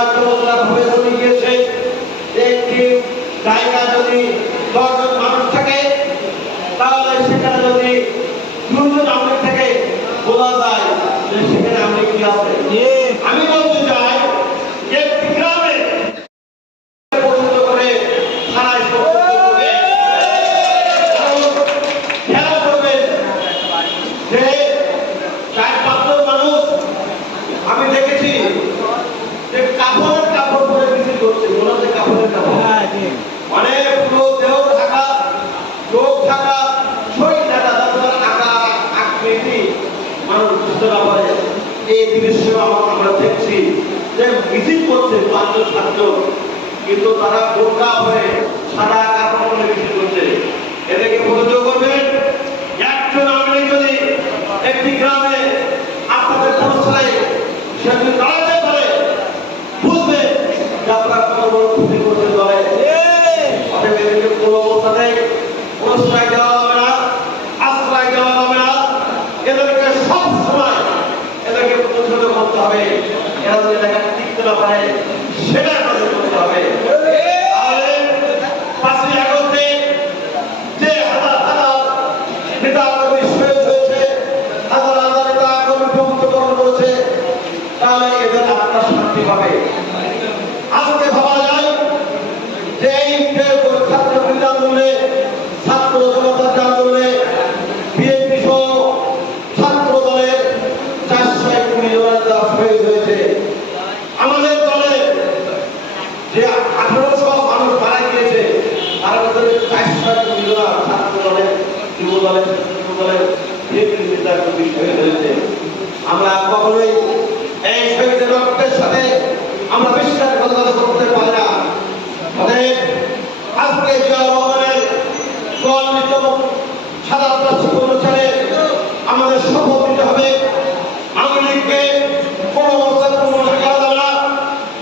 হাসান রাজ্যবন্ধা ভাবে চলে গিয়েছে পাঁচজন মানুষ আমি দেখেছি যে কাপড়ের কাপড় পরে মিছিল করছে মনে হচ্ছে কাপড়ের কাপড় তারা হয়ে সাদা কাপড় করছে। এদেরকে মনোযোগ করবেন? একজন আমি একটি গ্রামে আপনাদের পৌঁছায় সে যদি দাঁড়াতে পারে বুঝবে যে আপনার কত বড় ক্ষতি করতে পারে অতএব এদেরকে কোনো অবস্থাতে প্রশ্রয় দেওয়া হবে না আশ্রয় হবে না। এদেরকে সবসময় এদেরকে প্রতিরোধ করতে হবে এরা যদি এলাকা টিকতে না পারে সেটা আমাদের করতে হবে তাহলে পাঁচই আগস্টে যে হাজার হাজার নেতা কর্মী শহীদ হয়েছে হাজার হাজার নেতা কর্মী প্রমুখকরণ করেছে তাহলে এদের আত্মার শান্তি পাবে আজকে ভাবা যায় যে এই ছাত্র বিরোধী আন্দোলনে ছাত্র জনতার আন্দোলনে বিএনপি সহ ছাত্র দলের চারশো এক কোটি জনতা শহীদ হয়েছে আমাদের দলে যে আঠারোশো মানুষ মারা গিয়েছে তার মধ্যে চারশো এক কোটি জন ছাত্র দলের যুব দলের অনুষ্ঠানে আমাদের শপথ নিতে হবে আওয়ামী লীগকে কোনো অবস্থায় করা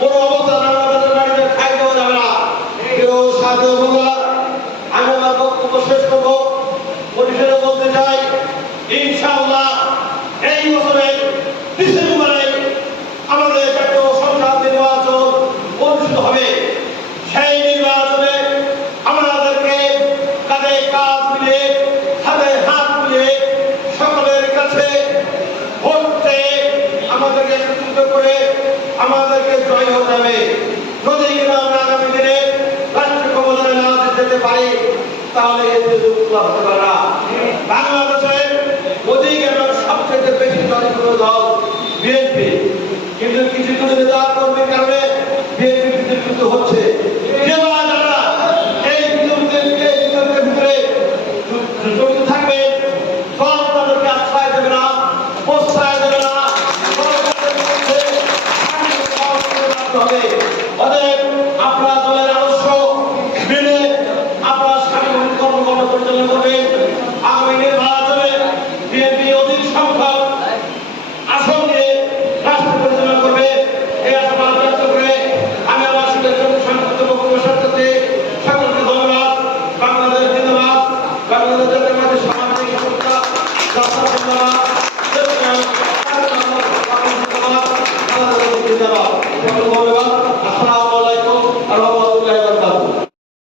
কোনো অবস্থায় আমাদের বাড়িতে খাই দেওয়া যাবে না। কেউ সাহায্য বলতে চাই এই বছরের ডিসেম্বরে আমাদের জাতীয় সংসদ নির্বাচন অনুষ্ঠিত হবে। সেই নির্বাচনে আমাদেরকে কাঁধে কাঁধ মিলে হাতে হাত মিলে সকলের কাছে ভোট আমাদেরকে একত্রিত করে আমাদেরকে জয় হতে হবে। যদি কিনা আমরা আগামী দিনে রাষ্ট্রীয় ক্ষমতায় না যেতে পারি তাহলে এতে যুক্তরা হতে পারে না। বাংলাদেশে অধিক এবং সবচেয়ে বেশি দল বিএনপি। কিন্তু কিছু কিছু নেতা কর্মীর কারণে